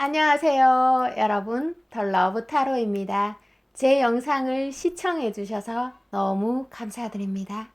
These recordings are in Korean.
안녕하세요, 여러분. 더 러브 타로입니다. 제 영상을 시청해 주셔서 너무 감사드립니다.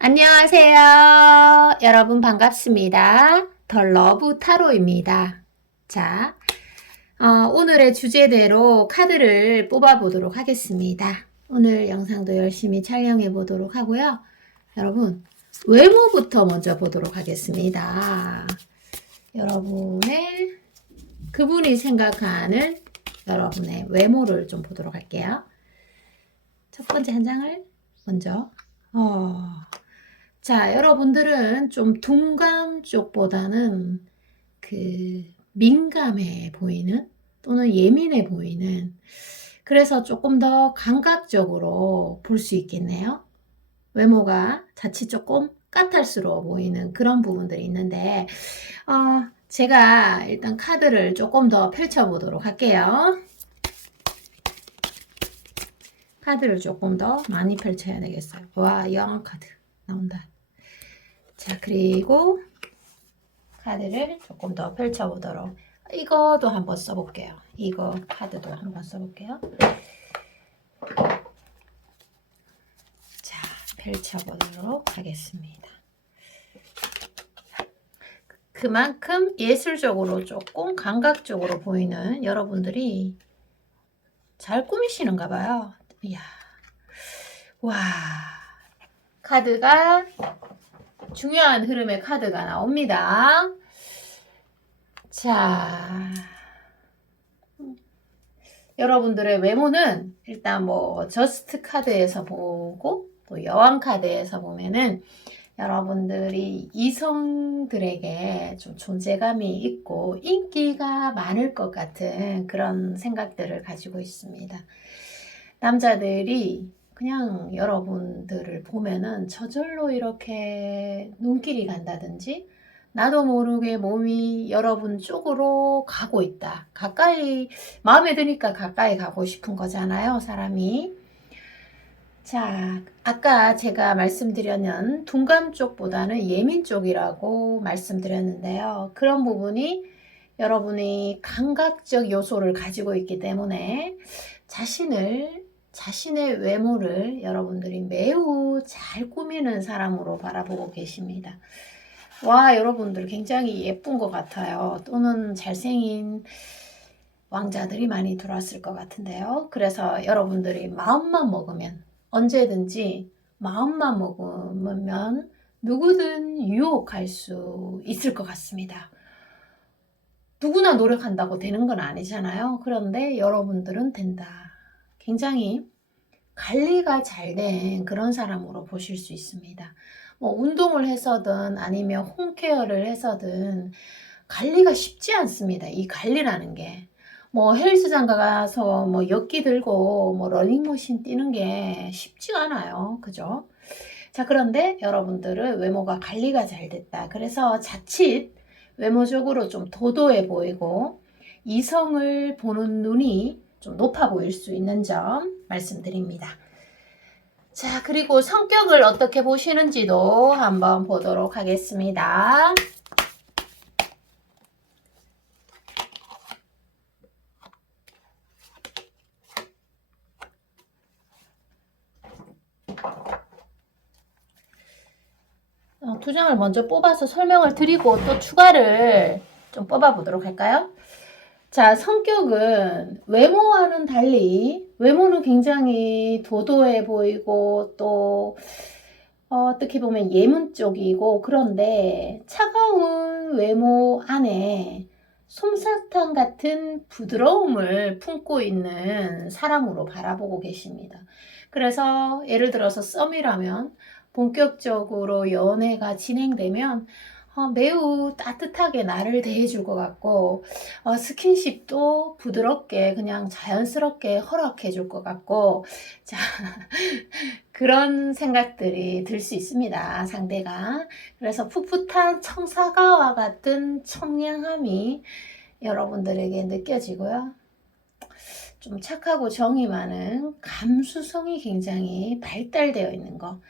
안녕하세요, 여러분 반갑습니다. 더 러브 타로입니다. 자, 오늘의 주제대로 카드를 뽑아보도록 하겠습니다. 오늘 영상도 열심히 촬영해 보도록 하고요. 여러분, 외모부터 먼저 보도록 하겠습니다. 여러분의 그분이 생각하는 여러분의 외모를 좀 보도록 할게요. 첫 번째 한 장을 먼저. 자, 여러분들은 좀 둔감 쪽보다는 민감해 보이는 또는 예민해 보이는, 그래서 조금 더 감각적으로 볼 수 있겠네요. 외모가 자칫 조금 까탈스러워 보이는 그런 부분들이 있는데, 제가 일단 카드를 조금 더 펼쳐보도록 할게요. 카드를 조금 더 많이 펼쳐야 되겠어요. 와, 여왕 카드 나온다. 자, 그리고 카드를 조금 더 펼쳐보도록. 이거도 한번 써볼게요. 이거 카드도 한번 써볼게요. 자, 펼쳐보도록 하겠습니다. 그만큼 예술적으로 조금 감각적으로 보이는 여러분들이 잘 꾸미시는가 봐요. 이야. 와. 카드가 중요한 흐름의 카드가 나옵니다. 자. 여러분들의 외모는 일단 저스트 카드에서 보고 또 여왕 카드에서 보면은 여러분들이 이성들에게 좀 존재감이 있고 인기가 많을 것 같은 그런 생각들을 가지고 있습니다. 남자들이 그냥 여러분들을 보면은 저절로 이렇게 눈길이 간다든지 나도 모르게 몸이 여러분 쪽으로 가고 있다. 가까이, 마음에 드니까 가까이 가고 싶은 거잖아요, 사람이. 자, 아까 제가 말씀드렸는 둔감 쪽보다는 예민 쪽이라고 말씀드렸는데요. 그런 부분이 여러분이 감각적 요소를 가지고 있기 때문에 자신의 외모를 여러분들이 매우 잘 꾸미는 사람으로 바라보고 계십니다. 와, 여러분들 굉장히 예쁜 것 같아요. 또는 잘생긴 왕자들이 많이 들어왔을 것 같은데요. 그래서 여러분들이 마음만 먹으면 언제든지 마음만 먹으면 누구든 유혹할 수 있을 것 같습니다. 누구나 노력한다고 되는 건 아니잖아요. 그런데 여러분들은 된다. 굉장히 관리가 잘 된 그런 사람으로 보실 수 있습니다. 운동을 해서든 아니면 홈케어를 해서든 관리가 쉽지 않습니다. 이 관리라는 게. 헬스장 가서 역기 들고 러닝머신 뛰는 게 쉽지가 않아요. 그죠? 자, 그런데 여러분들은 외모가 관리가 잘 됐다. 그래서 자칫 외모적으로 좀 도도해 보이고 이성을 보는 눈이 좀 높아 보일 수 있는 점 말씀드립니다. 자, 그리고 성격을 어떻게 보시는지도 한번 보도록 하겠습니다. 두 장을 먼저 뽑아서 설명을 드리고 또 추가를 좀 뽑아 보도록 할까요? 자, 성격은 외모와는 달리 외모는 굉장히 도도해 보이고 또 어떻게 보면 예문 쪽이고, 그런데 차가운 외모 안에 솜사탕 같은 부드러움을 품고 있는 사람으로 바라보고 계십니다. 그래서 예를 들어서 썸이라면 본격적으로 연애가 진행되면 매우 따뜻하게 나를 대해줄 것 같고, 스킨십도 부드럽게 그냥 자연스럽게 허락해 줄 것 같고, 자, 그런 생각들이 들 수 있습니다, 상대가. 그래서 풋풋한 청사과와 같은 청량함이 여러분들에게 느껴지고요. 좀 착하고 정이 많은 감수성이 굉장히 발달되어 있는 거.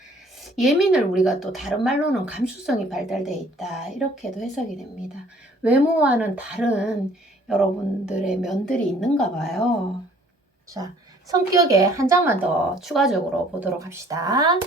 예민을 우리가 또 다른 말로는 감수성이 발달되어 있다, 이렇게도 해석이 됩니다. 외모와는 다른 여러분들의 면들이 있는가 봐요. 자, 성격에 한 장만 더 추가적으로 보도록 합시다.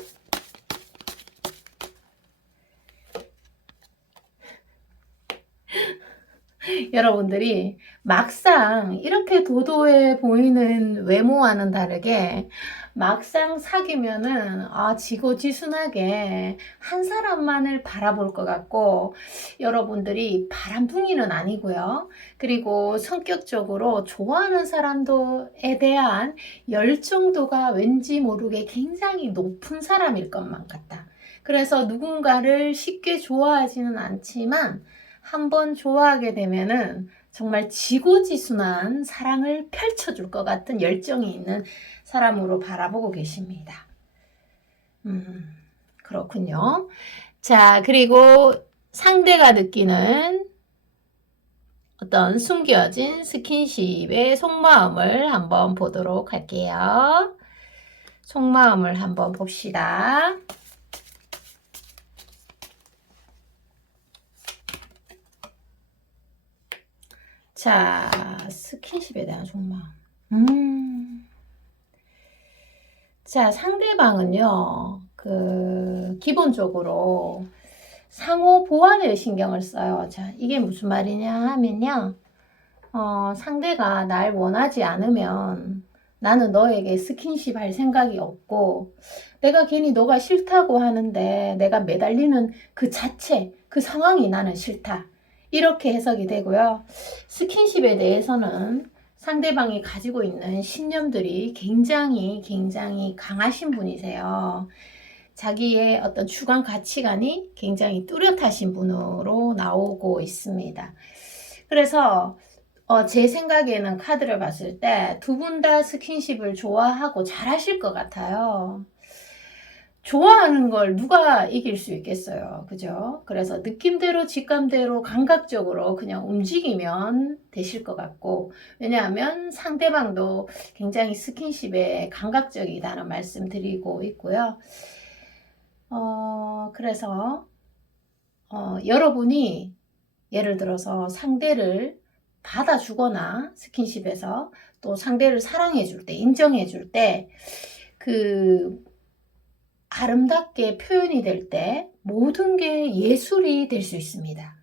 여러분들이 막상 이렇게 도도해 보이는 외모와는 다르게 막상 사귀면은 지고지순하게 한 사람만을 바라볼 것 같고, 여러분들이 바람둥이는 아니고요. 그리고 성격적으로 좋아하는 사람도에 대한 열정도가 왠지 모르게 굉장히 높은 사람일 것만 같다. 그래서 누군가를 쉽게 좋아하지는 않지만 한번 좋아하게 되면은 정말 지고지순한 사랑을 펼쳐줄 것 같은 열정이 있는 사람으로 바라보고 계십니다. 그렇군요. 자, 그리고 상대가 느끼는 어떤 숨겨진 스킨십의 속마음을 한번 보도록 할게요. 속마음을 한번 봅시다. 자, 스킨십에 대한 속마음. 자, 상대방은요, 기본적으로 상호 보완에 신경을 써요. 자, 이게 무슨 말이냐 하면요, 상대가 날 원하지 않으면 나는 너에게 스킨십 할 생각이 없고, 내가 괜히 너가 싫다고 하는데 내가 매달리는 그 자체, 그 상황이 나는 싫다, 이렇게 해석이 되고요. 스킨십에 대해서는 상대방이 가지고 있는 신념들이 굉장히 강하신 분이세요. 자기의 어떤 주관 가치관이 굉장히 뚜렷하신 분으로 나오고 있습니다. 그래서 제 생각에는 카드를 봤을 때 두 분 다 스킨십을 좋아하고 잘하실 것 같아요. 좋아하는 걸 누가 이길 수 있겠어요. 그죠? 그래서 느낌대로, 직감대로, 감각적으로 그냥 움직이면 되실 것 같고, 왜냐하면 상대방도 굉장히 스킨십에 감각적이다는 말씀 드리고 있고요. 그래서 여러분이 예를 들어서 상대를 받아주거나 스킨십에서 또 상대를 사랑해줄 때, 인정해줄 때, 아름답게 표현이 될 때 모든 게 예술이 될 수 있습니다.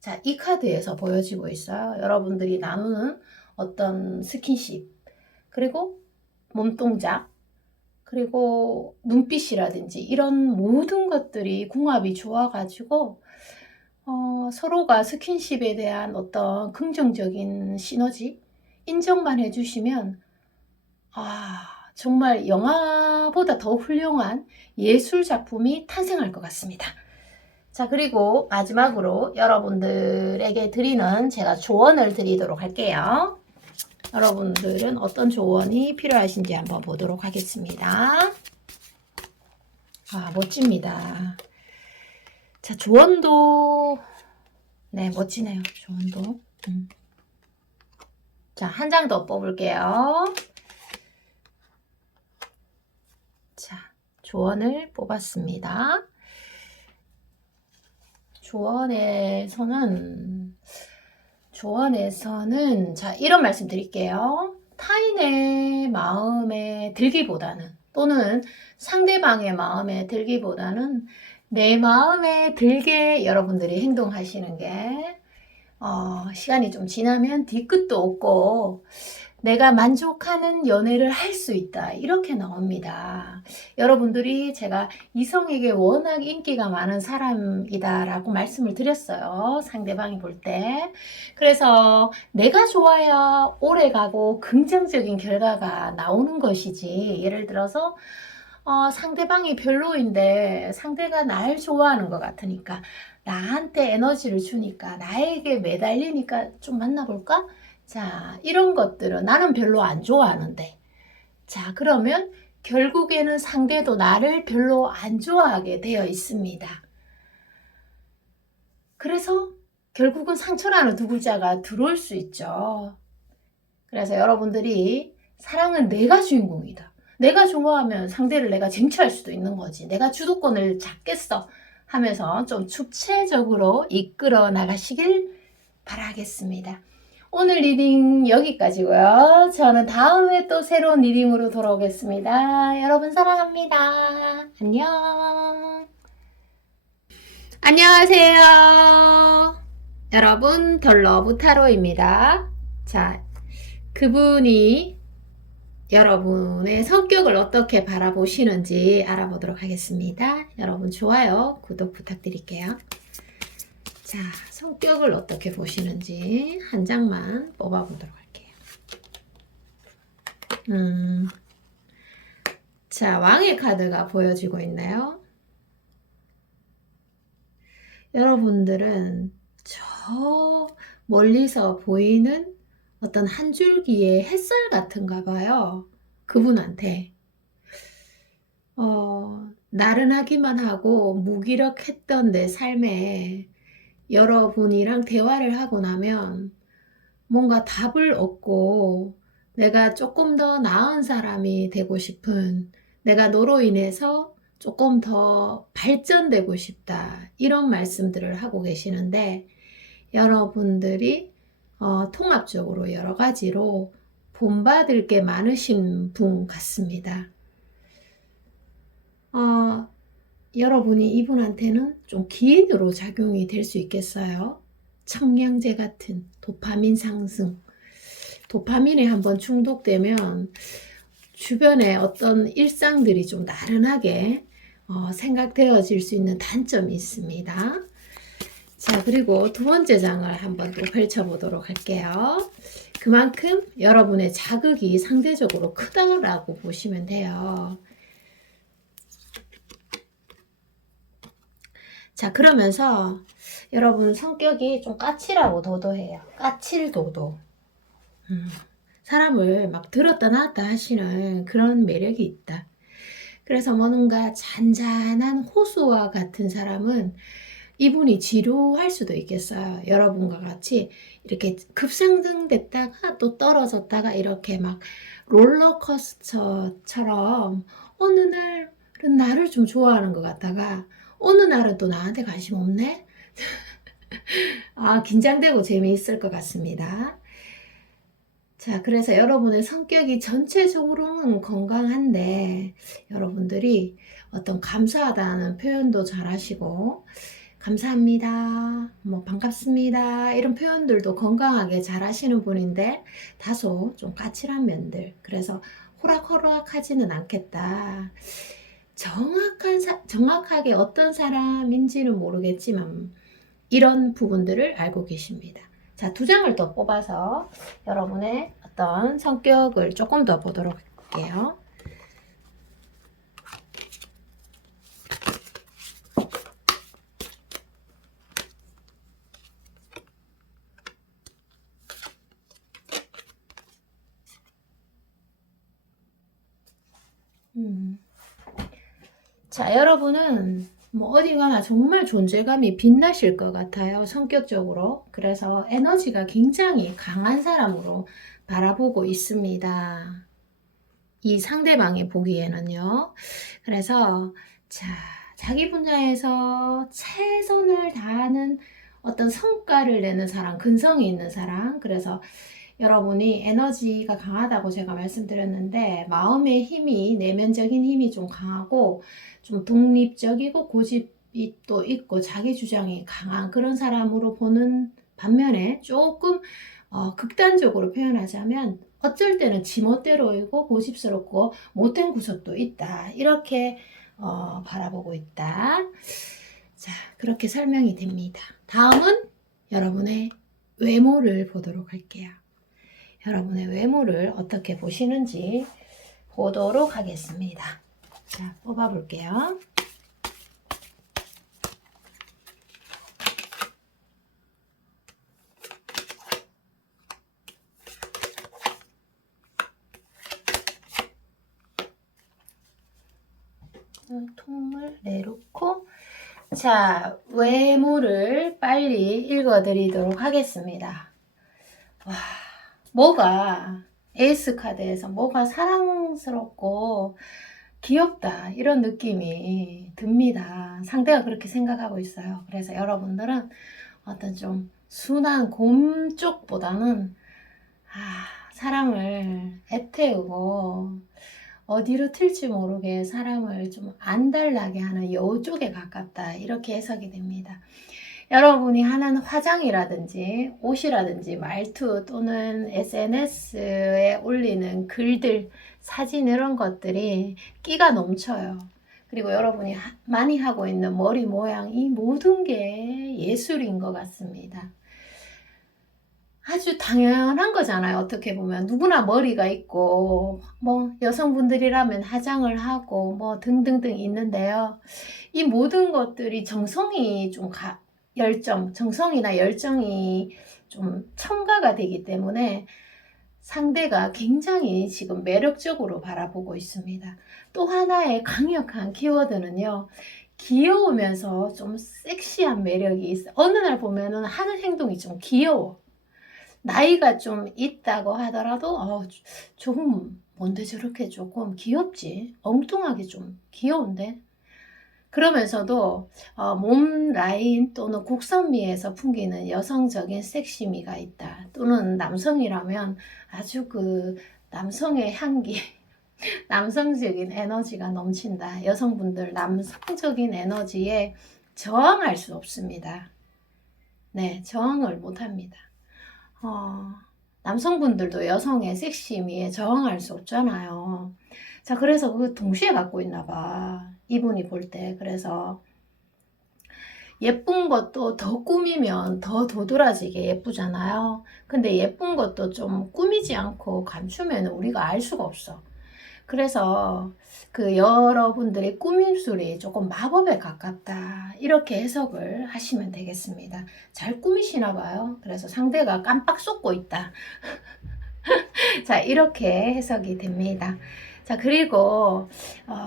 자, 이 카드에서 보여지고 있어요. 여러분들이 나누는 어떤 스킨십, 그리고 몸동작, 그리고 눈빛이라든지 이런 모든 것들이 궁합이 좋아가지고 서로가 스킨십에 대한 어떤 긍정적인 시너지, 인정만 해주시면 정말 영화보다 더 훌륭한 예술 작품이 탄생할 것 같습니다. 자, 그리고 마지막으로 여러분들에게 드리는 제가 조언을 드리도록 할게요. 여러분들은 어떤 조언이 필요하신지 한번 보도록 하겠습니다. 멋집니다. 자, 조언도 멋지네요. 조언도. 자, 한 장 더 뽑을게요. 자, 조언을 뽑았습니다. 조언에서는 자, 이런 말씀 드릴게요. 타인의 마음에 들기보다는, 또는 상대방의 마음에 들기보다는 내 마음에 들게 여러분들이 행동하시는 게 시간이 좀 지나면 뒤끝도 없고 내가 만족하는 연애를 할 수 있다, 이렇게 나옵니다. 여러분들이 제가 이성에게 워낙 인기가 많은 사람이다 라고 말씀을 드렸어요, 상대방이 볼 때. 그래서 내가 좋아야 오래가고 긍정적인 결과가 나오는 것이지, 예를 들어서 상대방이 별로인데 상대가 날 좋아하는 것 같으니까 나한테 에너지를 주니까 나에게 매달리니까 좀 만나볼까? 자, 이런 것들은 나는 별로 안 좋아하는데 자, 그러면 결국에는 상대도 나를 별로 안 좋아하게 되어 있습니다. 그래서 결국은 상처라는 두 글자가 들어올 수 있죠. 그래서 여러분들이 사랑은 내가 주인공이다. 내가 좋아하면 상대를 내가 쟁취할 수도 있는 거지. 내가 주도권을 잡겠어 하면서 좀 주체적으로 이끌어 나가시길 바라겠습니다. 오늘 리딩 여기까지고요. 저는 다음에 또 새로운 리딩으로 돌아오겠습니다. 여러분 사랑합니다. 안녕. 안녕하세요. 여러분 덜러브 타로입니다. 자, 그분이 여러분의 성격을 어떻게 바라보시는지 알아보도록 하겠습니다. 여러분 좋아요, 구독 부탁드릴게요. 자, 성격을 어떻게 보시는지 한 장만 뽑아보도록 할게요. 자, 왕의 카드가 보여지고 있나요? 여러분들은 저 멀리서 보이는 어떤 한 줄기의 햇살 같은가 봐요. 그분한테 나른하기만 하고 무기력했던 내 삶에 여러분이랑 대화를 하고 나면 뭔가 답을 얻고 내가 조금 더 나은 사람이 되고 싶은, 내가 너로 인해서 조금 더 발전되고 싶다, 이런 말씀들을 하고 계시는데 여러분들이 통합적으로 여러 가지로 본받을 게 많으신 분 같습니다. 여러분이 이분한테는 좀 기인으로 작용이 될 수 있겠어요. 청량제 같은 도파민 상승. 도파민에 한번 중독되면 주변에 어떤 일상들이 좀 나른하게 생각되어질 수 있는 단점이 있습니다. 자, 그리고 두 번째 장을 한번 또 펼쳐보도록 할게요. 그만큼 여러분의 자극이 상대적으로 크다라고 보시면 돼요. 자, 그러면서 여러분 성격이 좀 까칠하고 도도해요. 까칠도도. 사람을 막 들었다 놨다 하시는 그런 매력이 있다. 그래서 뭔가 잔잔한 호수와 같은 사람은 이분이 지루할 수도 있겠어요. 여러분과 같이 이렇게 급상승됐다가 또 떨어졌다가 이렇게 막 롤러코스터처럼 어느 날은 나를 좀 좋아하는 것 같다가 어느 날은 또 나한테 관심 없네? 긴장되고 재미있을 것 같습니다. 자, 그래서 여러분의 성격이 전체적으로는 건강한데 여러분들이 어떤 감사하다는 표현도 잘 하시고 감사합니다, 반갑습니다, 이런 표현들도 건강하게 잘 하시는 분인데 다소 좀 까칠한 면들, 그래서 호락호락하지는 않겠다. 정확하게 어떤 사람인지는 모르겠지만 이런 부분들을 알고 계십니다. 자, 두 장을 더 뽑아서 여러분의 어떤 성격을 조금 더 보도록 할게요. 자, 여러분은 어디 가나 정말 존재감이 빛나실 것 같아요. 성격적으로. 그래서 에너지가 굉장히 강한 사람으로 바라보고 있습니다. 이 상대방이 보기에는요. 그래서 자, 자기 분야에서 최선을 다하는 어떤 성과를 내는 사람, 근성이 있는 사람. 그래서 여러분이 에너지가 강하다고 제가 말씀드렸는데 마음의 힘이, 내면적인 힘이 좀 강하고 좀 독립적이고 고집이 또 있고 자기 주장이 강한 그런 사람으로 보는 반면에 조금 극단적으로 표현하자면 어쩔 때는 지멋대로이고 고집스럽고 못된 구석도 있다, 이렇게 바라보고 있다. 자, 그렇게 설명이 됩니다. 다음은 여러분의 외모를 보도록 할게요. 여러분의 외모를 어떻게 보시는지 보도록 하겠습니다. 자, 뽑아볼게요. 통을 내놓고, 자, 외모를 빨리 읽어드리도록 하겠습니다. 와, 뭐가 에이스 카드에서 뭐가 사랑스럽고 귀엽다 이런 느낌이 듭니다. 상대가 그렇게 생각하고 있어요. 그래서 여러분들은 어떤 좀 순한 곰 쪽보다는 사람을 애태우고 어디로 튈지 모르게 사람을 좀 안달나게 하는 여우 쪽에 가깝다 이렇게 해석이 됩니다. 여러분이 하는 화장이라든지 옷이라든지 말투 또는 SNS에 올리는 글들, 사진 이런 것들이 끼가 넘쳐요. 그리고 여러분이 많이 하고 있는 머리 모양 이 모든 게 예술인 것 같습니다. 아주 당연한 거잖아요. 어떻게 보면 누구나 머리가 있고 뭐 여성분들이라면 화장을 하고 뭐 등등등 있는데요. 이 모든 것들이 정성이 좀 정성이나 열정이 좀 첨가가 되기 때문에 상대가 굉장히 지금 매력적으로 바라보고 있습니다. 또 하나의 강력한 키워드는요. 귀여우면서 좀 섹시한 매력이 있어. 어느 날 보면은 하는 행동이 좀 귀여워. 나이가 좀 있다고 하더라도 조금 뭔데 저렇게 조금 귀엽지? 엉뚱하게 좀 귀여운데? 그러면서도 몸 라인 또는 곡선미에서 풍기는 여성적인 섹시미가 있다. 또는 남성이라면 아주 그 남성의 향기, 남성적인 에너지가 넘친다. 여성분들 남성적인 에너지에 저항할 수 없습니다. 네, 저항을 못합니다. 남성분들도 여성의 섹시미에 저항할 수 없잖아요. 자, 그래서 그 동시에 갖고 있나 봐. 이분이 볼 때. 그래서 예쁜 것도 더 꾸미면 더 도드라지게 예쁘잖아요. 근데 예쁜 것도 좀 꾸미지 않고 감추면 우리가 알 수가 없어. 그래서 그 여러분들의 꾸밈술이 조금 마법에 가깝다 이렇게 해석을 하시면 되겠습니다. 잘 꾸미시나 봐요. 그래서 상대가 깜빡 속고 있다. 자, 이렇게 해석이 됩니다. 자, 그리고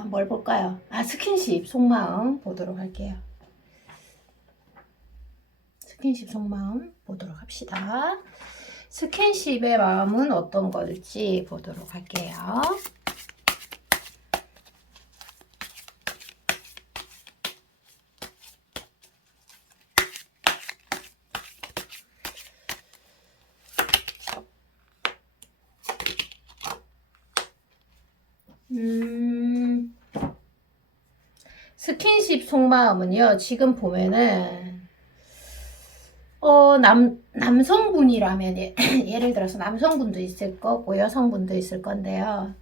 뭘 볼까요? 스킨십 속마음 보도록 할게요. 스킨십 속마음 보도록 합시다. 스킨십의 마음은 어떤 걸지 보도록 할게요. 스킨십 속마음은요, 지금 보면은, 남성분이라면, 예를 들어서 남성분도 있을 거고, 여성분도 있을 건데요.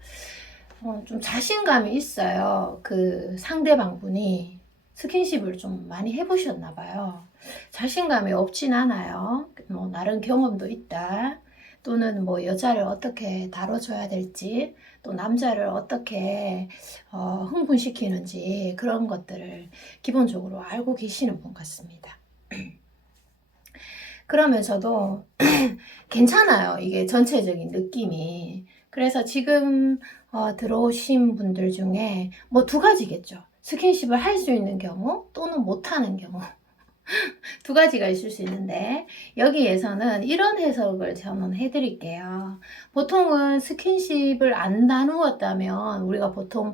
좀 자신감이 있어요. 그 상대방분이 스킨십을 좀 많이 해보셨나 봐요. 자신감이 없진 않아요. 뭐, 나름 경험도 있다. 또는 뭐 여자를 어떻게 다뤄줘야 될지 또 남자를 어떻게 흥분시키는지 그런 것들을 기본적으로 알고 계시는 분 같습니다. 그러면서도 괜찮아요. 이게 전체적인 느낌이. 그래서 지금 들어오신 분들 중에 뭐 두 가지겠죠. 스킨십을 할 수 있는 경우 또는 못하는 경우. 두 가지가 있을 수 있는데 여기에서는 이런 해석을 저는 해드릴게요. 보통은 스킨십을 안 나누었다면 우리가 보통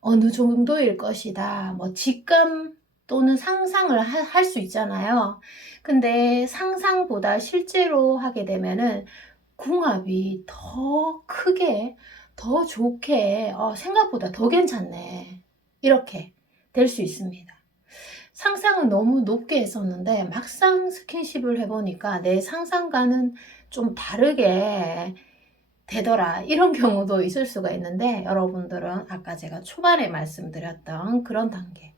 어느 정도일 것이다. 뭐 직감 또는 상상을 할 수 있잖아요. 근데 상상보다 실제로 하게 되면은 궁합이 더 크게 더 좋게 생각보다 더 괜찮네. 이렇게 될 수 있습니다. 상상은 너무 높게 했었는데 막상 스킨십을 해보니까 내 상상과는 좀 다르게 되더라. 이런 경우도 있을 수가 있는데 여러분들은 아까 제가 초반에 말씀드렸던 그런 단계.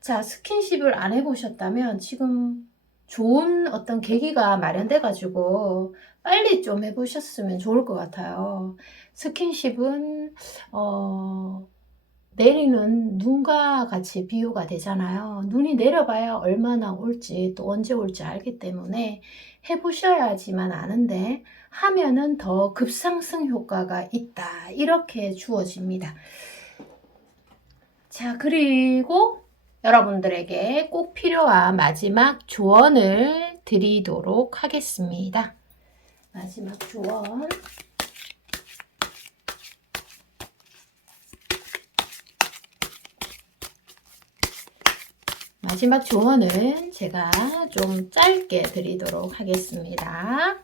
자, 스킨십을 안 해보셨다면 지금 좋은 어떤 계기가 마련돼 가지고 빨리 좀 해보셨으면 좋을 것 같아요. 스킨십은 내리는 눈과 같이 비유가 되잖아요. 눈이 내려봐야 얼마나 올지 또 언제 올지 알기 때문에 해보셔야지만 아는데 하면은 더 급상승 효과가 있다. 이렇게 주어집니다. 자, 그리고 여러분들에게 꼭 필요한 마지막 조언을 드리도록 하겠습니다. 마지막 조언. 마지막 조언은 제가 좀 짧게 드리도록 하겠습니다.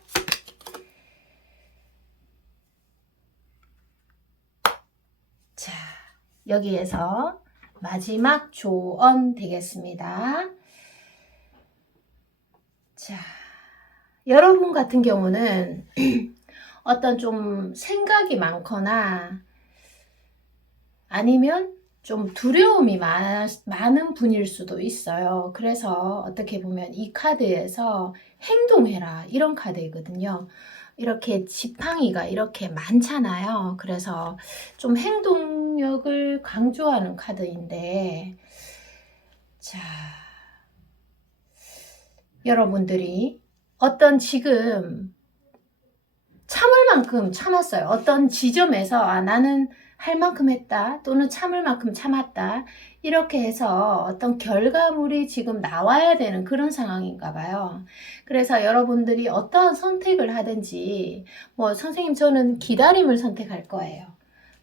자, 여기에서 마지막 조언 되겠습니다. 자, 여러분 같은 경우는 어떤 좀 생각이 많거나 아니면 좀 두려움이 많은 분일 수도 있어요. 그래서 어떻게 보면 이 카드에서 행동해라 이런 카드이거든요. 이렇게 지팡이가 이렇게 많잖아요. 그래서 좀 행동력을 강조하는 카드인데, 자, 여러분들이 어떤 지금 참을 만큼 참았어요. 어떤 지점에서 나는 할 만큼 했다 또는 참을 만큼 참았다 이렇게 해서 어떤 결과물이 지금 나와야 되는 그런 상황인가 봐요. 그래서 여러분들이 어떠한 선택을 하든지 뭐 선생님 저는 기다림을 선택할 거예요.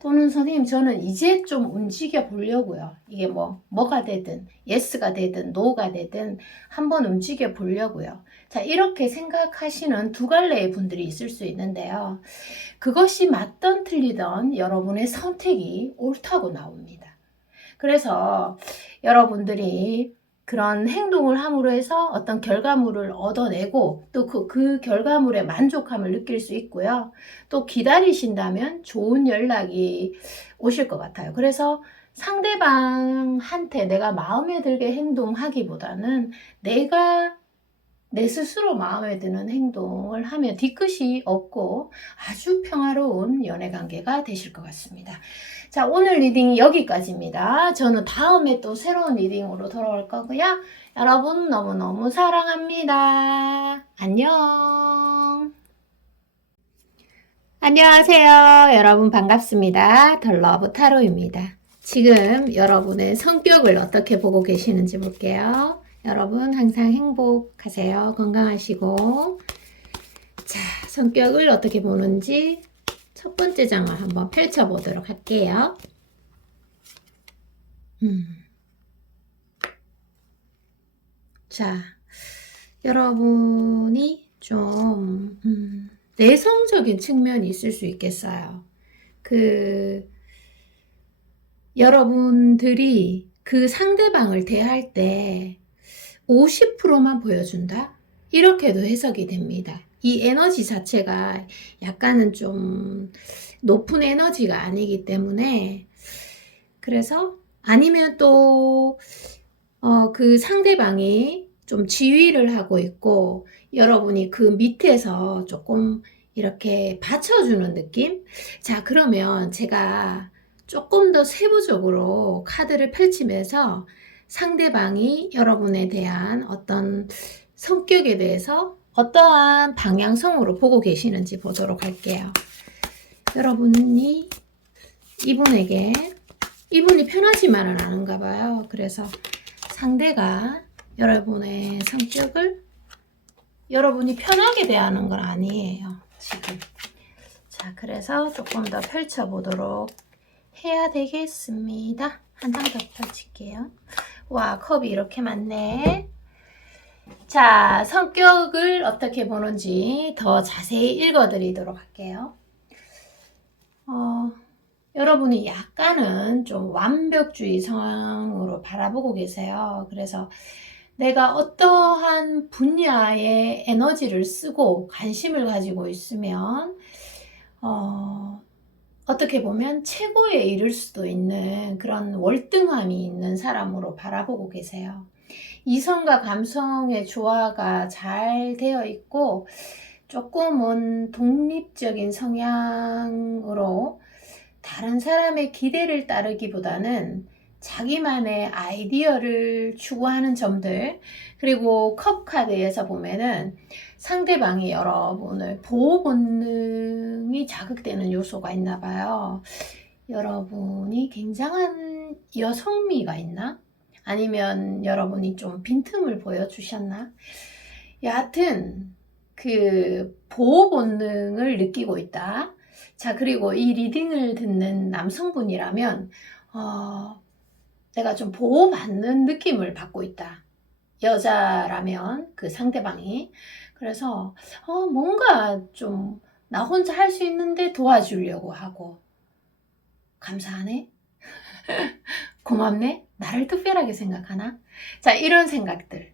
또는 선생님 저는 이제 좀 움직여 보려고요. 이게 뭐가 되든 예스가 되든 노가 되든 한번 움직여 보려고요. 자, 이렇게 생각하시는 두 갈래의 분들이 있을 수 있는데요. 그것이 맞던 틀리던 여러분의 선택이 옳다고 나옵니다. 그래서 여러분들이 그런 행동을 함으로 해서 어떤 결과물을 얻어내고 또 그 결과물에 만족함을 느낄 수 있고요. 또 기다리신다면 좋은 연락이 오실 것 같아요. 그래서 상대방한테 내가 마음에 들게 행동하기보다는 내가 내 스스로 마음에 드는 행동을 하면 뒤끝이 없고 아주 평화로운 연애관계가 되실 것 같습니다. 자, 오늘 리딩 여기까지입니다. 저는 다음에 또 새로운 리딩으로 돌아올 거고요. 여러분 너무너무 사랑합니다. 안녕. 안녕하세요. 여러분 반갑습니다. 덜러브 타로입니다. 지금 여러분의 성격을 어떻게 보고 계시는지 볼게요. 여러분 항상 행복하세요. 건강하시고. 자, 성격을 어떻게 보는지 첫 번째 장을 한번 펼쳐보도록 할게요. 자, 여러분이 좀 내성적인 측면이 있을 수 있겠어요. 여러분들이 그 상대방을 대할 때 50%만 보여준다? 이렇게도 해석이 됩니다. 이 에너지 자체가 약간은 좀 높은 에너지가 아니기 때문에 그래서 아니면 또 그 상대방이 좀 지휘를 하고 있고 여러분이 그 밑에서 조금 이렇게 받쳐주는 느낌? 자, 그러면 제가 조금 더 세부적으로 카드를 펼치면서 상대방이 여러분에 대한 어떤 성격에 대해서 어떠한 방향성으로 보고 계시는지 보도록 할게요. 여러분이 이분이 편하지만은 않은가 봐요. 그래서 상대가 여러분의 성격을 여러분이 편하게 대하는 건 아니에요. 지금. 자, 그래서 조금 더 펼쳐보도록 해야 되겠습니다. 한 장 더 펼칠게요. 와, 컵이 이렇게 많네. 자, 성격을 어떻게 보는지 더 자세히 읽어드리도록 할게요. 여러분이 약간은 좀 완벽주의 성향으로 바라보고 계세요. 그래서 내가 어떠한 분야에 에너지를 쓰고 관심을 가지고 있으면 어떻게 보면 최고에 이를 수도 있는 그런 월등함이 있는 사람으로 바라보고 계세요. 이성과 감성의 조화가 잘 되어 있고 조금은 독립적인 성향으로 다른 사람의 기대를 따르기보다는 자기만의 아이디어를 추구하는 점들, 그리고 컵 카드에서 보면은 상대방이 여러분을 보호 본능이 자극되는 요소가 있나 봐요. 여러분이 굉장한 여성미가 있나? 아니면 여러분이 좀 빈틈을 보여주셨나? 여하튼 그 보호 본능을 느끼고 있다. 자, 그리고 이 리딩을 듣는 남성분이라면 내가 좀 보호받는 느낌을 받고 있다. 여자라면 그 상대방이. 그래서 뭔가 좀 나 혼자 할 수 있는데 도와주려고 하고, 감사하네? 고맙네? 나를 특별하게 생각하나? 자, 이런 생각들.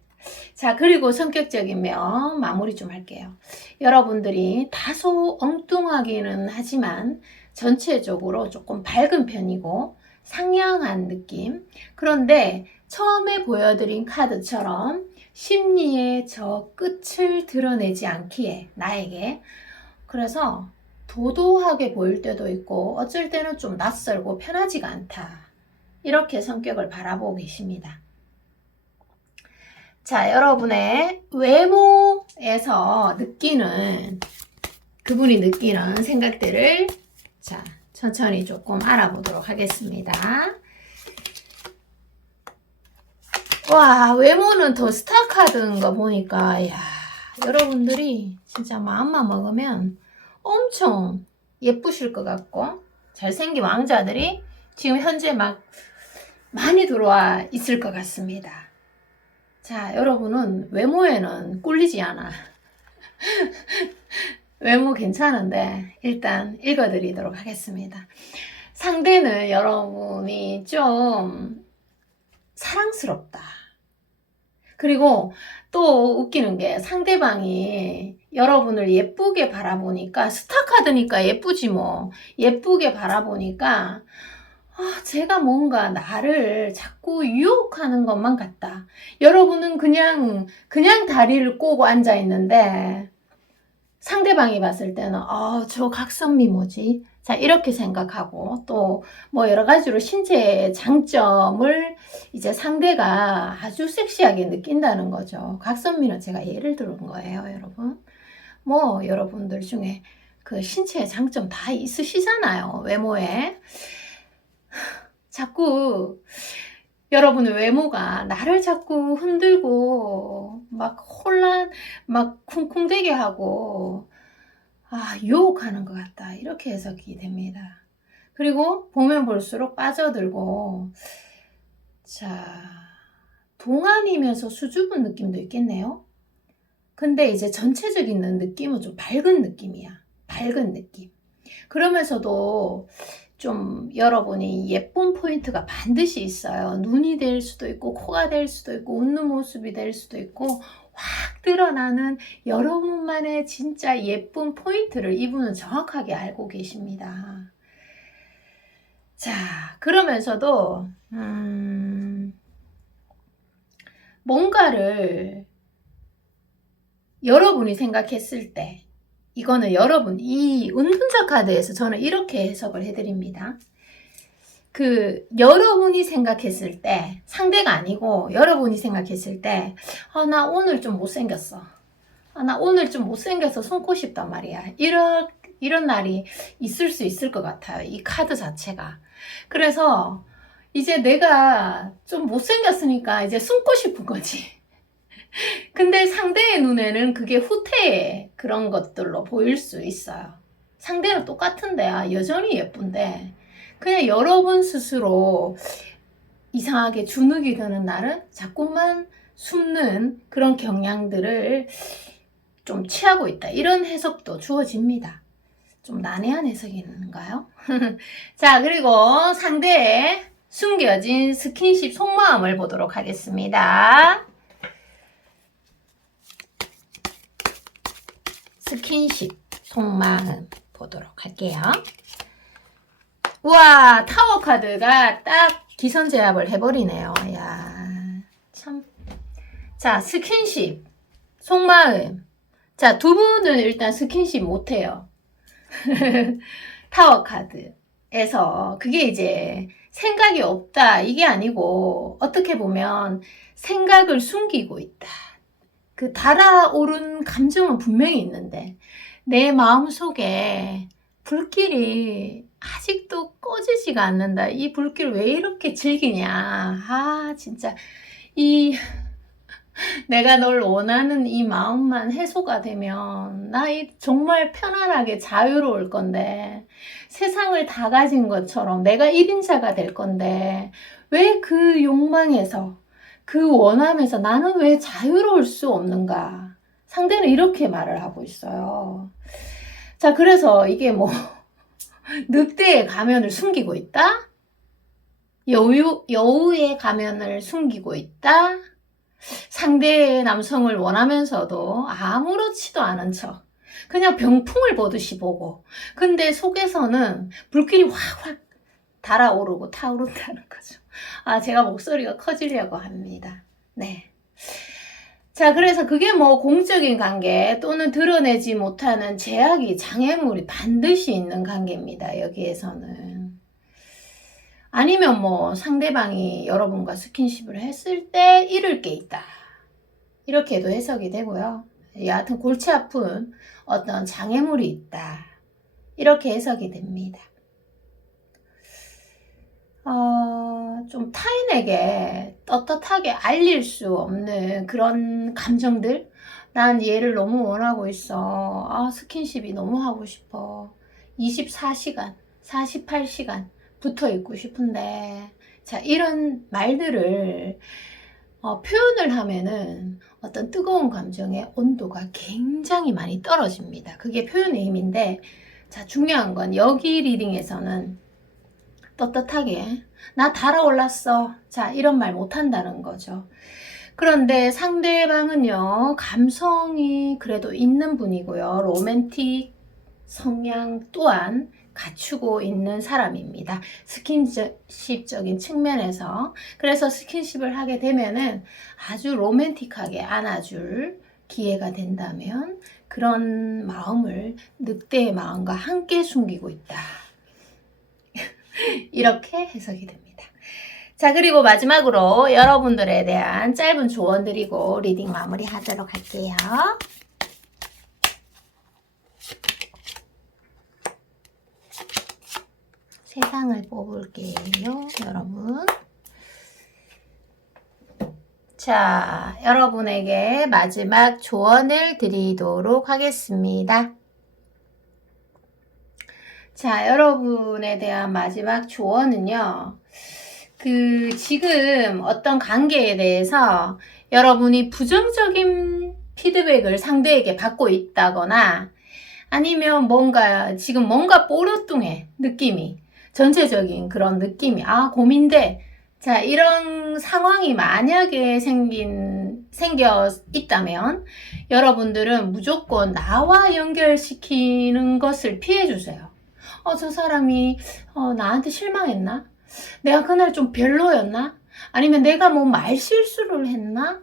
자, 그리고 성격적인 면 마무리 좀 할게요. 여러분들이 다소 엉뚱하기는 하지만 전체적으로 조금 밝은 편이고 상냥한 느낌. 그런데 처음에 보여드린 카드처럼 심리의 저 끝을 드러내지 않기에, 나에게. 그래서 도도하게 보일 때도 있고 어쩔 때는 좀 낯설고 편하지가 않다. 이렇게 성격을 바라보고 계십니다. 자, 여러분의 외모에서 그분이 느끼는 생각들을 자, 천천히 조금 알아보도록 하겠습니다. 와, 외모는 더 스타 카드인 거 보니까, 야, 여러분들이 진짜 마음만 먹으면 엄청 예쁘실 것 같고, 잘생긴 왕자들이 지금 현재 막 많이 들어와 있을 것 같습니다. 자, 여러분은 외모에는 꿀리지 않아. 외모 괜찮은데 일단 읽어드리도록 하겠습니다. 상대는 여러분이 좀 사랑스럽다. 그리고 또 웃기는 게 상대방이 여러분을 예쁘게 바라보니까, 스타카드니까 예쁘지 뭐. 예쁘게 바라보니까 제가 뭔가 나를 자꾸 유혹하는 것만 같다. 여러분은 그냥 다리를 꼬고 앉아 있는데 상대방이 봤을 때는 저 각선미 뭐지? 자, 이렇게 생각하고, 또 뭐 여러 가지로 신체의 장점을 이제 상대가 아주 섹시하게 느낀다는 거죠. 각선미는 제가 예를 들은 거예요, 여러분. 뭐 여러분들 중에 그 신체의 장점 다 있으시잖아요, 외모에. 자꾸 여러분의 외모가 나를 자꾸 흔들고 막 쿵쿵대게 하고 유혹하는 것 같다. 이렇게 해석이 됩니다. 그리고 보면 볼수록 빠져들고, 자, 동안이면서 수줍은 느낌도 있겠네요. 근데 이제 전체적인 느낌은 좀 밝은 느낌이야. 밝은 느낌. 그러면서도 좀 여러분이 예쁜 포인트가 반드시 있어요. 눈이 될 수도 있고, 코가 될 수도 있고, 웃는 모습이 될 수도 있고, 확 드러나는 여러분만의 진짜 예쁜 포인트를 이분은 정확하게 알고 계십니다. 자, 그러면서도 뭔가를 여러분이 생각했을 때, 이거는 여러분, 이 은둔자 카드에서 저는 이렇게 해석을 해드립니다. 여러분이 생각했을 때, 상대가 아니고 여러분이 생각했을 때, 나 오늘 좀 못생겼어. 나 오늘 좀 못생겨서 숨고 싶단 말이야. 이런 날이 있을 수 있을 것 같아요. 이 카드 자체가. 그래서 이제 내가 좀 못생겼으니까 이제 숨고 싶은 거지. 근데 상대의 눈에는 그게 후퇴의 그런 것들로 보일 수 있어요. 상대는 똑같은데, 여전히 예쁜데, 그냥 여러분 스스로 이상하게 주눅이 드는 날은 자꾸만 숨는 그런 경향들을 좀 취하고 있다. 이런 해석도 주어집니다. 좀 난해한 해석인가요? 자, 그리고 상대의 숨겨진 스킨십 속마음을 보도록 하겠습니다. 스킨십 속마음 보도록 할게요. 우와, 타워 카드가 딱 기선제압을 해버리네요. 야, 참. 자, 스킨십 속마음. 자, 두 분은 일단 스킨십 못해요. 타워 카드에서 그게 이제 생각이 없다 이게 아니고 어떻게 보면 생각을 숨기고 있다. 그 달아오른 감정은 분명히 있는데 내 마음속에 불길이 아직도 꺼지지가 않는다. 이 불길 왜 이렇게 즐기냐. 아 진짜 이 내가 널 원하는 이 마음만 해소가 되면 나 정말 편안하게 자유로울 건데 세상을 다 가진 것처럼 내가 1인자가 될 건데 왜 그 욕망에서 그 원함에서 나는 왜 자유로울 수 없는가? 상대는 이렇게 말을 하고 있어요. 자, 그래서 이게 뭐 늑대의 가면을 숨기고 있다? 여우의 가면을 숨기고 있다? 상대의 남성을 원하면서도 아무렇지도 않은 척 그냥 병풍을 보듯이 보고 근데 속에서는 불길이 확확 달아오르고 타오른다는 거죠. 아, 제가 목소리가 커지려고 합니다. 네. 자, 그래서 그게 뭐 공적인 관계 또는 드러내지 못하는 제약이 장애물이 반드시 있는 관계입니다. 여기에서는. 아니면 뭐 상대방이 여러분과 스킨십을 했을 때 잃을 게 있다. 이렇게도 해석이 되고요. 여하튼 골치 아픈 어떤 장애물이 있다. 이렇게 해석이 됩니다. 좀 타인에게 떳떳하게 알릴 수 없는 그런 감정들? 난 얘를 너무 원하고 있어. 아, 스킨십이 너무 하고 싶어. 24시간, 48시간 붙어 있고 싶은데. 자, 이런 말들을 표현을 하면은 어떤 뜨거운 감정의 온도가 굉장히 많이 떨어집니다. 그게 표현의 힘인데, 자, 중요한 건 여기 리딩에서는 떳떳하게 나 달아올랐어. 자, 이런 말 못한다는 거죠. 그런데 상대방은요, 감성이 그래도 있는 분이고요. 로맨틱 성향 또한 갖추고 있는 사람입니다. 스킨십적인 측면에서. 그래서 스킨십을 하게 되면은 아주 로맨틱하게 안아줄 기회가 된다면 그런 마음을 늑대의 마음과 함께 숨기고 있다. 이렇게 해석이 됩니다. 자, 그리고 마지막으로 여러분들에 대한 짧은 조언 드리고 리딩 마무리 하도록 할게요. 세상을 뽑을게요, 여러분. 자, 여러분에게 마지막 조언을 드리도록 하겠습니다. 자, 여러분에 대한 마지막 조언은요. 지금 어떤 관계에 대해서 여러분이 부정적인 피드백을 상대에게 받고 있다거나 아니면 지금 뭔가 뽀로뚱해, 느낌이. 전체적인 그런 느낌이. 아, 고민돼. 자, 이런 상황이 만약에 생겨 있다면 여러분들은 무조건 나와 연결시키는 것을 피해주세요. 저 사람이 나한테 실망했나? 내가 그날 좀 별로였나? 아니면 내가 뭐 말실수를 했나?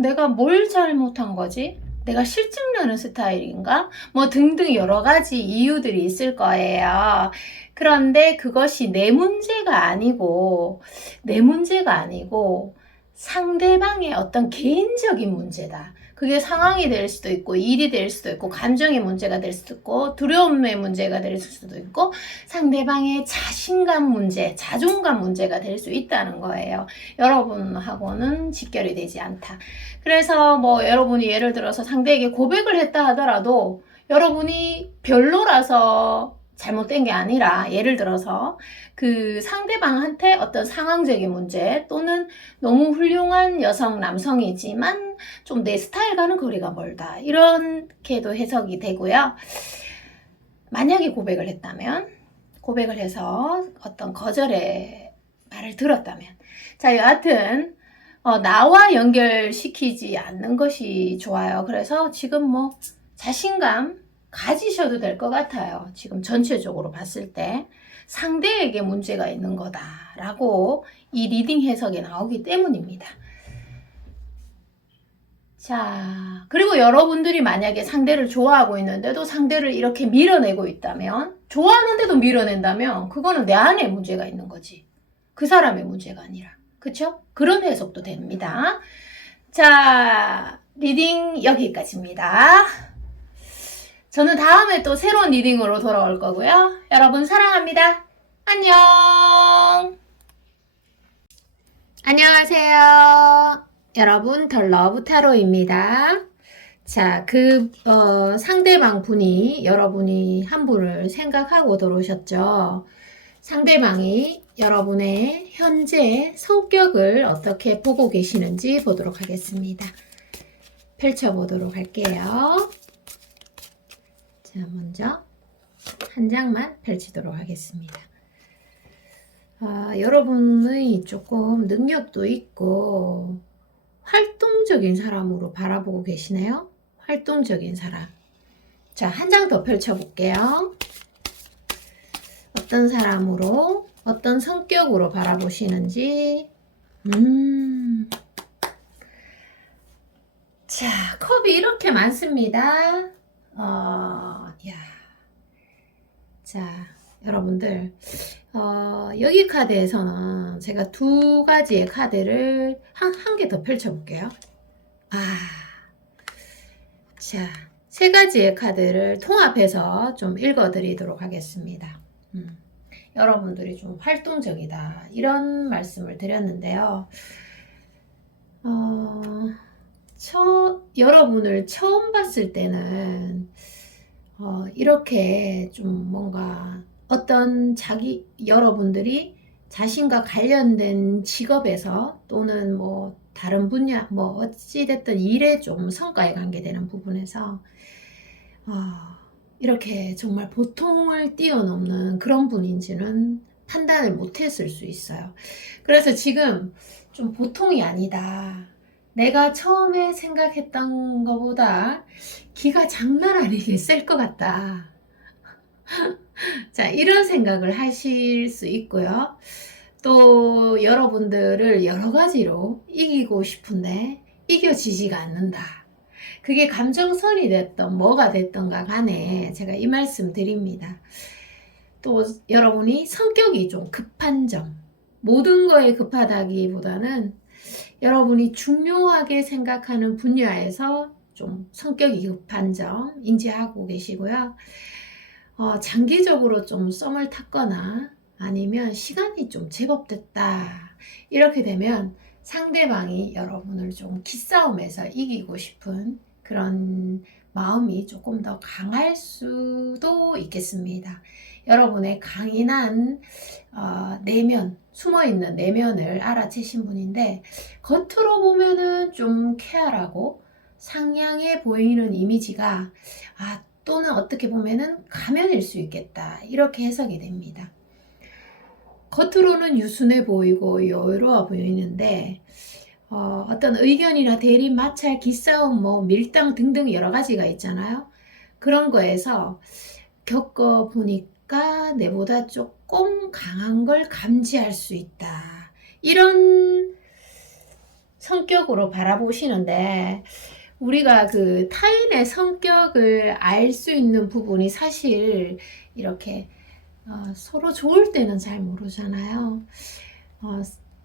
내가 뭘 잘못한 거지? 내가 실증나는 스타일인가? 뭐 등등 여러 가지 이유들이 있을 거예요. 그런데 그것이 내 문제가 아니고 상대방의 어떤 개인적인 문제다. 그게 상황이 될 수도 있고 일이 될 수도 있고 감정의 문제가 될 수도 있고 두려움의 문제가 될 수도 있고 상대방의 자신감 문제, 자존감 문제가 될 수 있다는 거예요. 여러분하고는 직결이 되지 않다. 그래서 뭐 여러분이 예를 들어서 상대에게 고백을 했다 하더라도 여러분이 별로라서 잘못된 게 아니라 예를 들어서 그 상대방한테 어떤 상황적인 문제 또는 너무 훌륭한 여성, 남성이지만 좀 내 스타일과는 거리가 멀다. 이렇게도 해석이 되고요. 만약에 고백을 했다면 고백을 해서 어떤 거절의 말을 들었다면 자, 여하튼 나와 연결시키지 않는 것이 좋아요. 그래서 지금 뭐 자신감 가지셔도 될 것 같아요. 지금 전체적으로 봤을 때 상대에게 문제가 있는 거다라고 이 리딩 해석이 나오기 때문입니다. 자, 그리고 여러분들이 만약에 상대를 좋아하고 있는데도 상대를 이렇게 밀어내고 있다면, 좋아하는데도 밀어낸다면, 그거는 내 안에 문제가 있는 거지. 그 사람의 문제가 아니라. 그쵸? 그런 해석도 됩니다. 자, 리딩 여기까지입니다. 저는 다음에 또 새로운 리딩으로 돌아올 거고요. 여러분 사랑합니다. 안녕! 안녕하세요. 여러분, 더 러브 타로입니다. 자, 상대방 분이, 여러분이 한 분을 생각하고 들어오셨죠? 상대방이 여러분의 현재 성격을 어떻게 보고 계시는지 보도록 하겠습니다. 펼쳐보도록 할게요. 자, 먼저 한 장만 펼치도록 하겠습니다. 여러분의 조금 능력도 있고 활동적인 사람으로 바라보고 계시네요. 활동적인 사람. 자, 한 장 더 펼쳐볼게요. 어떤 사람으로, 어떤 성격으로 바라보시는지. 자, 컵이 이렇게 많습니다. 자, 여러분들. 여기 카드에서는 제가 두 가지의 카드를 한 개 더 펼쳐볼게요. 자, 세 가지의 카드를 통합해서 좀 읽어드리도록 하겠습니다. 여러분들이 좀 활동적이다. 이런 말씀을 드렸는데요. 여러분을 처음 봤을 때는, 이렇게 좀 뭔가 여러분들이 자신과 관련된 직업에서 또는 뭐 다른 분야, 뭐 어찌됐든 일에 좀 성과에 관계되는 부분에서, 이렇게 정말 보통을 뛰어넘는 그런 분인지는 판단을 못했을 수 있어요. 그래서 지금 좀 보통이 아니다. 내가 처음에 생각했던 것보다 기가 장난 아니게 셀 것 같다. 자, 이런 생각을 하실 수 있고요. 또 여러분들을 여러 가지로 이기고 싶은데 이겨지지가 않는다. 그게 감정선이 됐던 뭐가 됐던가 간에 제가 이 말씀 드립니다. 또 여러분이 성격이 좀 급한 점, 모든 거에 급하다기보다는 여러분이 중요하게 생각하는 분야에서 좀 성격이 급한 점 인지하고 계시고요. 장기적으로 좀 썸을 탔거나 아니면 시간이 좀 제법 됐다. 이렇게 되면 상대방이 여러분을 좀 기싸움에서 이기고 싶은 그런 마음이 조금 더 강할 수도 있겠습니다. 여러분의 강인한 내면, 숨어있는 내면을 알아채신 분인데 겉으로 보면은 좀 쾌활하고 상냥해 보이는 이미지가 또는 어떻게 보면은 가면일 수 있겠다. 이렇게 해석이 됩니다. 겉으로는 유순해 보이고 여유로워 보이는데 어떤 의견이나 대립, 마찰, 기싸움, 뭐 밀당 등등 여러 가지가 있잖아요. 그런 거에서 겪어보니까 내보다 조금 강한 걸 감지할 수 있다. 이런 성격으로 바라보시는데 우리가 그 타인의 성격을 알 수 있는 부분이 사실 이렇게 서로 좋을 때는 잘 모르잖아요.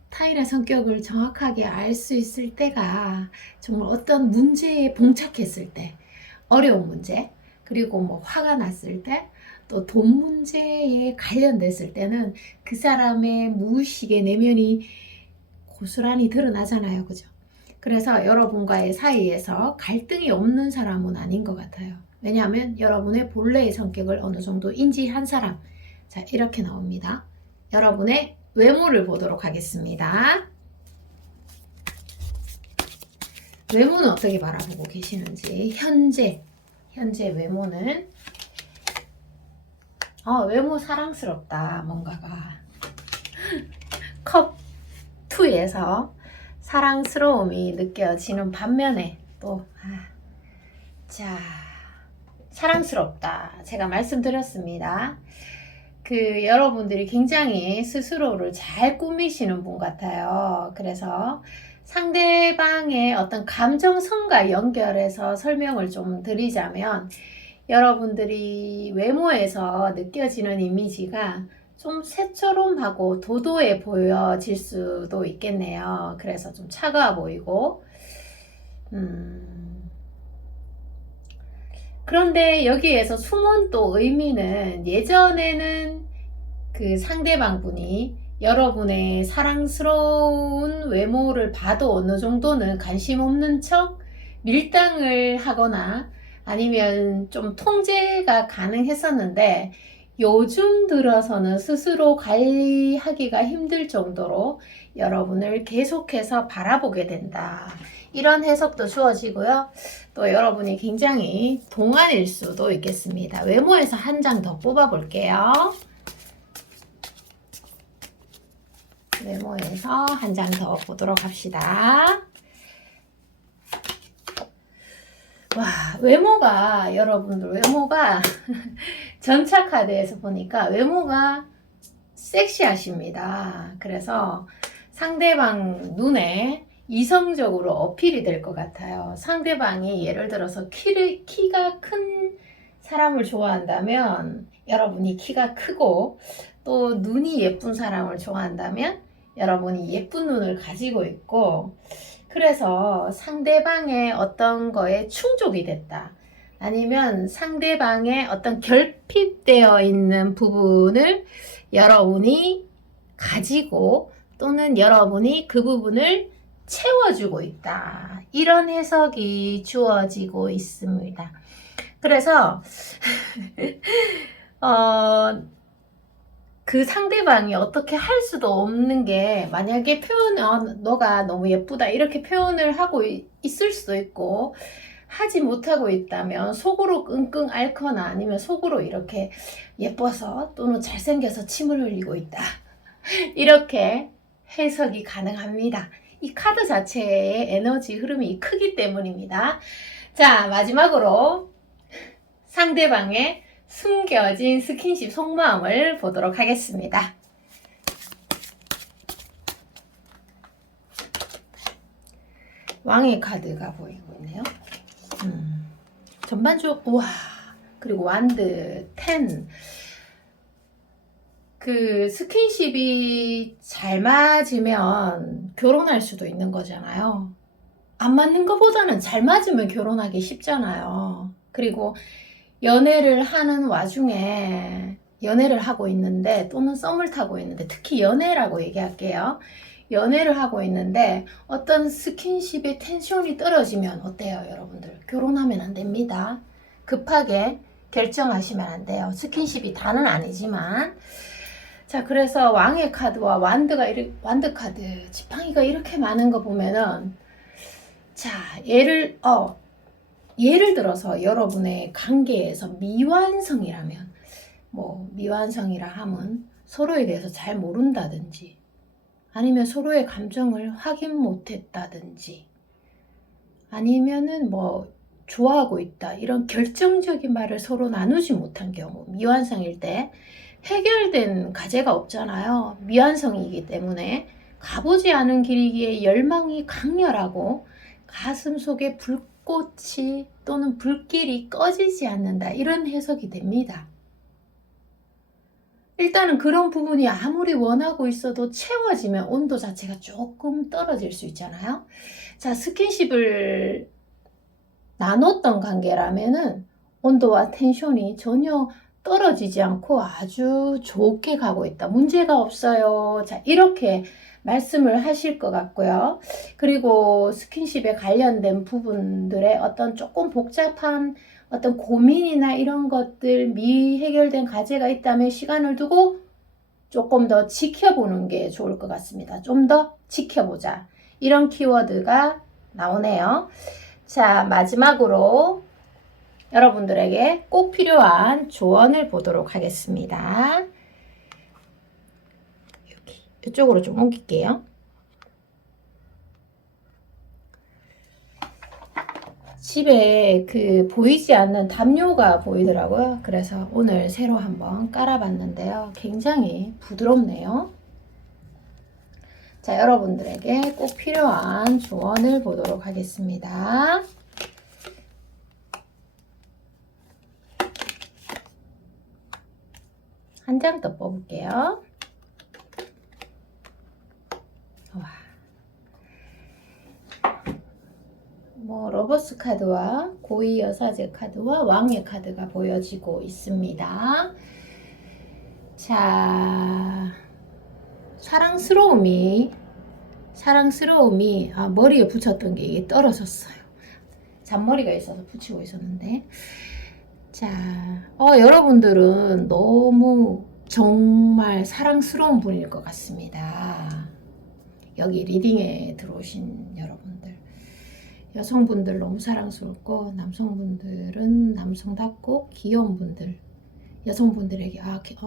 타인의 성격을 정확하게 알 수 있을 때가 정말 어떤 문제에 봉착했을 때, 어려운 문제, 그리고 뭐 화가 났을 때, 또 돈 문제에 관련됐을 때는 그 사람의 무의식의 내면이 고스란히 드러나잖아요. 그죠? 그래서 여러분과의 사이에서 갈등이 없는 사람은 아닌 것 같아요. 왜냐하면 여러분의 본래의 성격을 어느 정도 인지한 사람. 자, 이렇게 나옵니다. 여러분의 외모를 보도록 하겠습니다. 외모는 어떻게 바라보고 계시는지 현재 외모는 외모 사랑스럽다. 뭔가가 컵 2에서 사랑스러움이 느껴지는 반면에 또 자, 사랑스럽다. 제가 말씀드렸습니다. 여러분들이 굉장히 스스로를 잘 꾸미시는 분 같아요. 그래서 상대방의 어떤 감정선과 연결해서 설명을 좀 드리자면 여러분들이 외모에서 느껴지는 이미지가 좀 새초롬하고 도도해 보여질 수도 있겠네요. 그래서 좀 차가워 보이고 그런데 여기에서 숨은 또 의미는 예전에는 그 상대방 분이 여러분의 사랑스러운 외모를 봐도 어느 정도는 관심 없는 척 밀당을 하거나 아니면 좀 통제가 가능했었는데 요즘 들어서는 스스로 관리하기가 힘들 정도로 여러분을 계속해서 바라보게 된다. 이런 해석도 주어지고요. 또 여러분이 굉장히 동안일 수도 있겠습니다. 외모에서 한 장 더 뽑아 볼게요. 외모에서 한 장 더 보도록 합시다. 와, 외모가 여러분들 외모가 전차 카드에서 보니까 외모가 섹시하십니다. 그래서 상대방 눈에 이성적으로 어필이 될 것 같아요. 상대방이 예를 들어서 키가 큰 사람을 좋아한다면 여러분이 키가 크고 또 눈이 예쁜 사람을 좋아한다면 여러분이 예쁜 눈을 가지고 있고 그래서 상대방의 어떤 거에 충족이 됐다. 아니면 상대방의 어떤 결핍되어 있는 부분을 여러분이 가지고 또는 여러분이 그 부분을 채워주고 있다. 이런 해석이 주어지고 있습니다. 그래서 그 상대방이 어떻게 할 수도 없는 게 만약에 너가 너무 예쁘다 이렇게 표현을 하고 있을 수도 있고 하지 못하고 있다면 속으로 끙끙 앓거나 아니면 속으로 이렇게 예뻐서 또는 잘생겨서 침을 흘리고 있다. 이렇게 해석이 가능합니다. 이 카드 자체의 에너지 흐름이 크기 때문입니다. 자, 마지막으로 상대방의 숨겨진 스킨십 속마음을 보도록 하겠습니다. 왕의 카드가 보이고 있네요. 전반적으로 우와 그리고 완드 10 그 스킨십이 잘 맞으면 결혼할 수도 있는 거잖아요. 안 맞는 것보다는 잘 맞으면 결혼하기 쉽잖아요. 그리고 연애를 하는 와중에 연애를 하고 있는데 또는 썸을 타고 있는데 특히 연애라고 얘기할게요. 연애를 하고 있는데 어떤 스킨십의 텐션이 떨어지면 어때요, 여러분들? 결혼하면 안 됩니다. 급하게 결정하시면 안 돼요. 스킨십이 다는 아니지만. 자, 그래서 왕의 카드와 완드 카드, 지팡이가 이렇게 많은 거 보면은 자, 예를 들어서 여러분의 관계에서 미완성이라면 미완성이라 함은 서로에 대해서 잘 모른다든지 아니면 서로의 감정을 확인 못했다든지 아니면은 좋아하고 있다 이런 결정적인 말을 서로 나누지 못한 경우 미완성일 때 해결된 과제가 없잖아요. 미완성이기 때문에 가보지 않은 길이기에 열망이 강렬하고 가슴 속에 불꽃이 또는 불길이 꺼지지 않는다 이런 해석이 됩니다. 일단은 그런 부분이 아무리 원하고 있어도 채워지면 온도 자체가 조금 떨어질 수 있잖아요. 자, 스킨십을 나눴던 관계라면은 온도와 텐션이 전혀 떨어지지 않고 아주 좋게 가고 있다. 문제가 없어요. 자, 이렇게 말씀을 하실 것 같고요. 그리고 스킨십에 관련된 부분들의 어떤 조금 복잡한 어떤 고민이나 이런 것들 미해결된 과제가 있다면 시간을 두고 조금 더 지켜보는 게 좋을 것 같습니다. 좀 더 지켜보자. 이런 키워드가 나오네요. 자, 마지막으로 여러분들에게 꼭 필요한 조언을 보도록 하겠습니다. 이쪽으로 좀 옮길게요. 집에 보이지 않는 담요가 보이더라고요. 그래서 오늘 새로 한번 깔아봤는데요. 굉장히 부드럽네요. 자, 여러분들에게 꼭 필요한 조언을 보도록 하겠습니다. 한 장 더 뽑을게요. 러버스 카드와 고위 여사제 카드와 왕의 카드가 보여지고 있습니다. 자, 사랑스러움이 머리에 붙였던 게 이게 떨어졌어요. 잔머리가 있어서 붙이고 있었는데, 자, 여러분들은 너무 정말 사랑스러운 분일 것 같습니다. 여기 리딩에 들어오신 여러분들, 여성분들 너무 사랑스럽고, 남성분들은 남성답고 귀여운 분들, 여성분들에게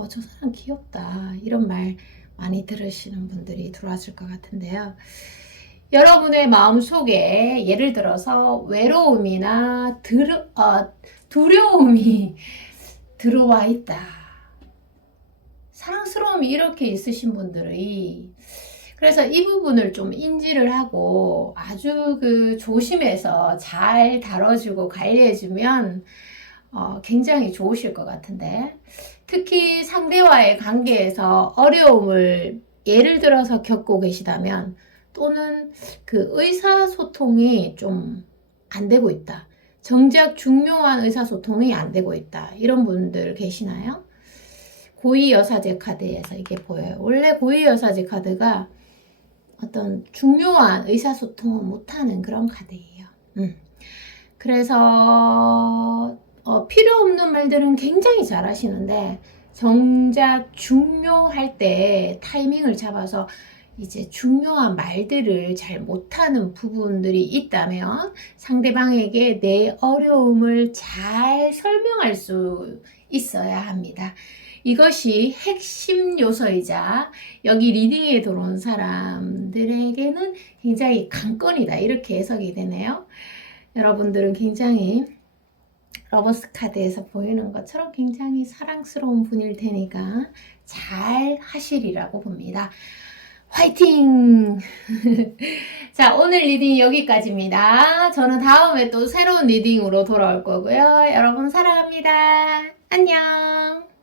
저 사람 귀엽다 이런 말 많이 들으시는 분들이 들어왔을 것 같은데요. 여러분의 마음속에 예를 들어서 외로움이나 두려움이 들어와 있다. 사랑스러움이 이렇게 있으신 분들이, 그래서 이 부분을 좀 인지를 하고 아주 조심해서 잘 다뤄주고 관리해주면 굉장히 좋으실 것 같은데, 특히 상대와의 관계에서 어려움을 예를 들어서 겪고 계시다면, 또는 의사소통이 좀 안 되고 있다. 정작 중요한 의사소통이 안 되고 있다. 이런 분들 계시나요? 고위 여사제 카드에서 이게 보여요. 원래 고위 여사제 카드가 어떤 중요한 의사소통을 못하는 그런 카드예요. 그래서 필요 없는 말들은 굉장히 잘 하시는데, 정작 중요할 때 타이밍을 잡아서 이제 중요한 말들을 잘 못하는 부분들이 있다면 상대방에게 내 어려움을 잘 설명할 수 있어야 합니다. 이것이 핵심 요소이자 여기 리딩에 들어온 사람들에게는 굉장히 관건이다, 이렇게 해석이 되네요. 여러분들은 굉장히 러버스 카드에서 보이는 것처럼 굉장히 사랑스러운 분일 테니까 잘 하시리라고 봅니다. 화이팅! 자, 오늘 리딩 여기까지입니다. 저는 다음에 또 새로운 리딩으로 돌아올 거고요. 여러분 사랑합니다. 안녕!